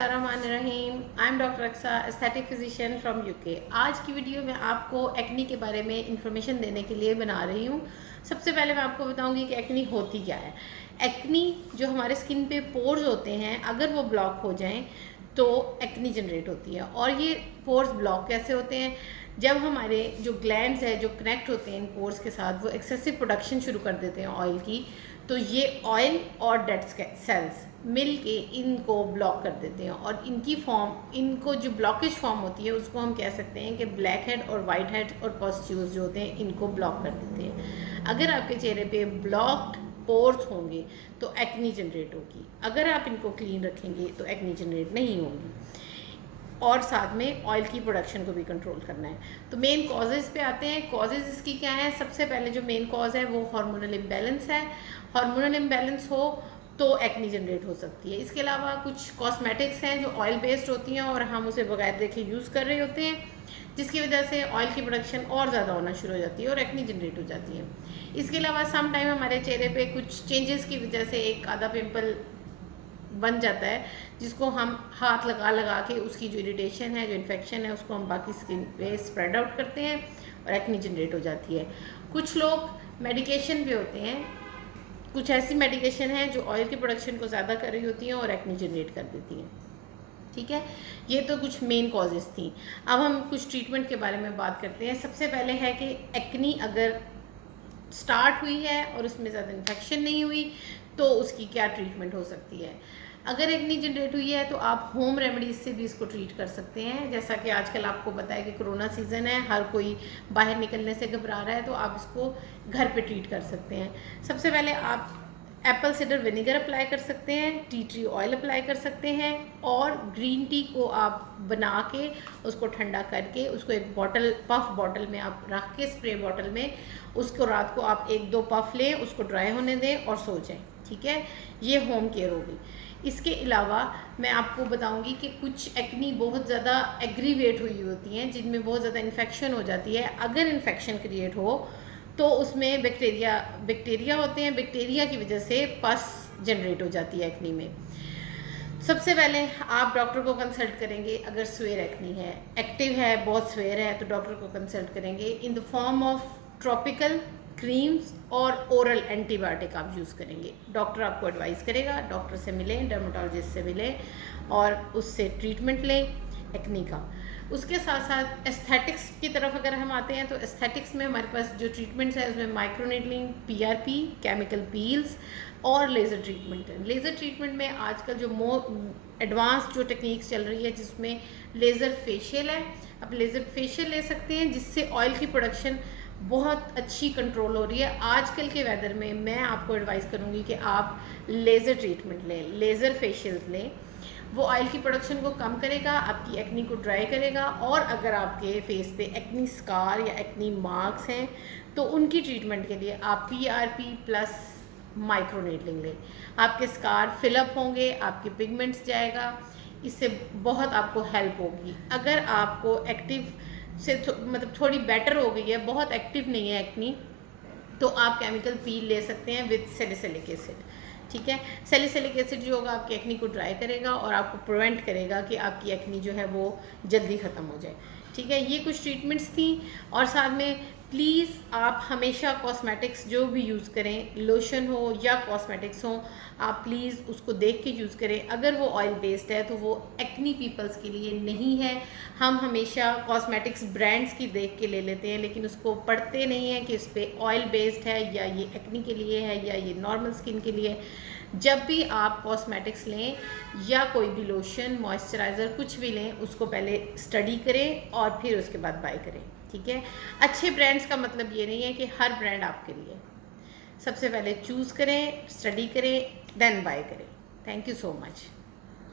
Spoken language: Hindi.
Rahim. I am doctor Aqsa, aesthetic physician from UK. आज की वीडियो में आपको एक्नी के बारे में इंफॉर्मेशन देने के लिए बना रही हूँ। सबसे पहले मैं आपको बताऊँगी कि एक्नी होती क्या है। एक्नी जो हमारे स्किन पे पोर्स होते हैं, अगर वो ब्लॉक हो जाएं तो एक्नी जनरेट होती है। और ये पोर्स ब्लॉक कैसे होते हैं? जब हमारे जो ग्लैंड्स है जो कनेक्ट होते हैं इन पोर्स के साथ, वो एक्सेसिव प्रोडक्शन शुरू कर देते हैं ऑयल की, तो ये ऑयल और डेड सेल्स मिल के इनको ब्लॉक कर देते हैं। और इनको जो ब्लॉकेज फॉर्म होती है उसको हम कह सकते हैं कि ब्लैक हेड और वाइट हेड और पस्ट्यूल्स जो होते हैं इनको ब्लॉक कर देते हैं। अगर आपके चेहरे पे ब्लॉक्ड पोर्स होंगे तो एक्नी जनरेट होगी। अगर आप इनको क्लीन रखेंगे तो एक्नी जनरेट नहीं होगी। और साथ में ऑयल की प्रोडक्शन को भी कंट्रोल करना है। तो मेन कॉजेज़ पे आते हैं। कॉजेज़ इसकी क्या है? सबसे पहले जो मेन कॉज है वो हार्मोनल इम्बैलेंस है। हार्मोनल इम्बैलेंस हो तो एक्नी जनरेट हो सकती है। इसके अलावा कुछ कॉस्मेटिक्स हैं जो ऑयल बेस्ड होती हैं और हम उसे बगैर देखे यूज़ कर रहे होते हैं, जिसकी वजह से ऑयल की प्रोडक्शन और ज़्यादा होना शुरू हो जाती है और एक्नी जनरेट हो जाती है। इसके अलावा सम टाइम हमारे चेहरे पे कुछ चेंजेस की वजह से एक आधा पिंपल बन जाता है, जिसको हम हाथ लगा लगा के उसकी जो इरिटेशन है, जो इन्फेक्शन है, उसको हम बाकी स्किन पे स्प्रेड आउट करते हैं और एक्नी जनरेट हो जाती है। कुछ लोग मेडिकेशन पे होते हैं। कुछ ऐसी मेडिकेशन है जो ऑयल की प्रोडक्शन को ज़्यादा कर रही होती हैं और एक्नी जनरेट कर देती हैं। ठीक है, ये तो कुछ मेन कॉजेज़ थी। अब हम कुछ ट्रीटमेंट के बारे में बात करते हैं। सबसे पहले है कि एक्नी अगर स्टार्ट हुई है और उसमें ज़्यादा इन्फेक्शन नहीं हुई तो उसकी क्या ट्रीटमेंट हो सकती है। अगर एक्नी जनरेट हुई है तो आप होम रेमेडीज़ से भी इसको ट्रीट कर सकते हैं। जैसा कि आजकल आपको पता है कि कोरोना सीज़न है, हर कोई बाहर निकलने से घबरा रहा है, तो आप इसको घर पे ट्रीट कर सकते हैं। सबसे पहले आप एप्पल साइडर विनेगर अप्लाई कर सकते हैं, टी ट्री ऑयल अप्लाई कर सकते हैं, और ग्रीन टी को आप बना के उसको ठंडा करके उसको एक पफ बॉटल में आप रख के, स्प्रे बॉटल में, उसको रात को आप 1-2 पफ लें, उसको ड्राई होने दें और सो जाएं। ठीक है, ये होम केयर होगी। इसके अलावा मैं आपको बताऊंगी कि कुछ एक्नी बहुत ज़्यादा एग्रीवेट हुई होती हैं, जिनमें बहुत ज़्यादा इन्फेक्शन हो जाती है। अगर इन्फेक्शन क्रिएट हो तो उसमें बैक्टीरिया होते हैं, बैक्टीरिया की वजह से पस जनरेट हो जाती है एक्नी में। सबसे पहले आप डॉक्टर को कंसल्ट करेंगे। अगर स्वेयर एक्नी है, एक्टिव है, बहुत स्वेयर है, तो डॉक्टर को कंसल्ट करेंगे। In the form of tropical creams और ओरल एंटीबायोटिक आप यूज़ करेंगे। डॉक्टर आपको एडवाइस करेगा, डॉक्टर से मिलें, डर्मेटोलॉजिस्ट से मिलें और उससे ट्रीटमेंट लें एक्नी का। उसके साथ साथ एस्थेटिक्स की तरफ अगर हम आते हैं तो एस्थेटिक्स में हमारे पास जो ट्रीटमेंट्स है उसमें माइक्रोनीडलिंग, PRP, केमिकल पील्स और लेज़र ट्रीटमेंट है। लेज़र ट्रीटमेंट में आजकल जो एडवांस जो टेक्निक्स चल रही है, जिसमें लेज़र फेशियल है। आप लेज़र फेशियल ले सकते हैं, जिससे ऑयल की प्रोडक्शन बहुत अच्छी कंट्रोल हो रही है। आजकल के वेदर में मैं आपको एडवाइस करूँगी कि आप लेज़र ट्रीटमेंट लें, लेज़र फेशियल लें। वो ऑयल की प्रोडक्शन को कम करेगा, आपकी एक्नी को ड्राई करेगा। और अगर आपके फेस पे एक्नी स्कार या एक्नी मार्क्स हैं तो उनकी ट्रीटमेंट के लिए आप PRP प्लस माइक्रोनीडलिंग लें। आपके स्कार फिलअप होंगे, आपके पिगमेंट्स जाएगा, इससे बहुत आपको हेल्प होगी। अगर आपको एक्टिव से मतलब थोड़ी बेटर हो गई है, बहुत एक्टिव नहीं है एक्नी, तो आप केमिकल पील ले सकते हैं विद सैलिसिलिक एसिड। ठीक है, सैलिसिलिक एसिड जो होगा आपकी एक्नी को ड्राई करेगा और आपको प्रिवेंट करेगा कि आपकी एक्नी जो है वो जल्दी ख़त्म हो जाए। ठीक है, ये कुछ ट्रीटमेंट्स थी। और साथ में प्लीज़ आप हमेशा कॉस्मेटिक्स जो भी यूज़ करें, लोशन हो या कॉस्मेटिक्स हो, आप प्लीज़ उसको देख के यूज़ करें। अगर वो ऑयल बेस्ड है तो वो एक्नी पीपल्स के लिए नहीं है। हम हमेशा कॉस्मेटिक्स ब्रांड्स की देख के ले लेते हैं, लेकिन उसको पढ़ते नहीं हैं कि उस पर ऑयल बेस्ड है या ये एक्नी के लिए है या ये नॉर्मल स्किन के लिए। जब भी आप कॉस्मेटिक्स लें या कोई भी लोशन, मॉइस्चराइज़र, कुछ भी लें, उसको पहले स्टडी करें और फिर उसके बाद बाय करें। ठीक है, अच्छे ब्रांड्स का मतलब ये नहीं है कि हर ब्रांड आपके लिए। सबसे पहले चूज़ करें, स्टडी करें, देन बाय करें। Thank you so much.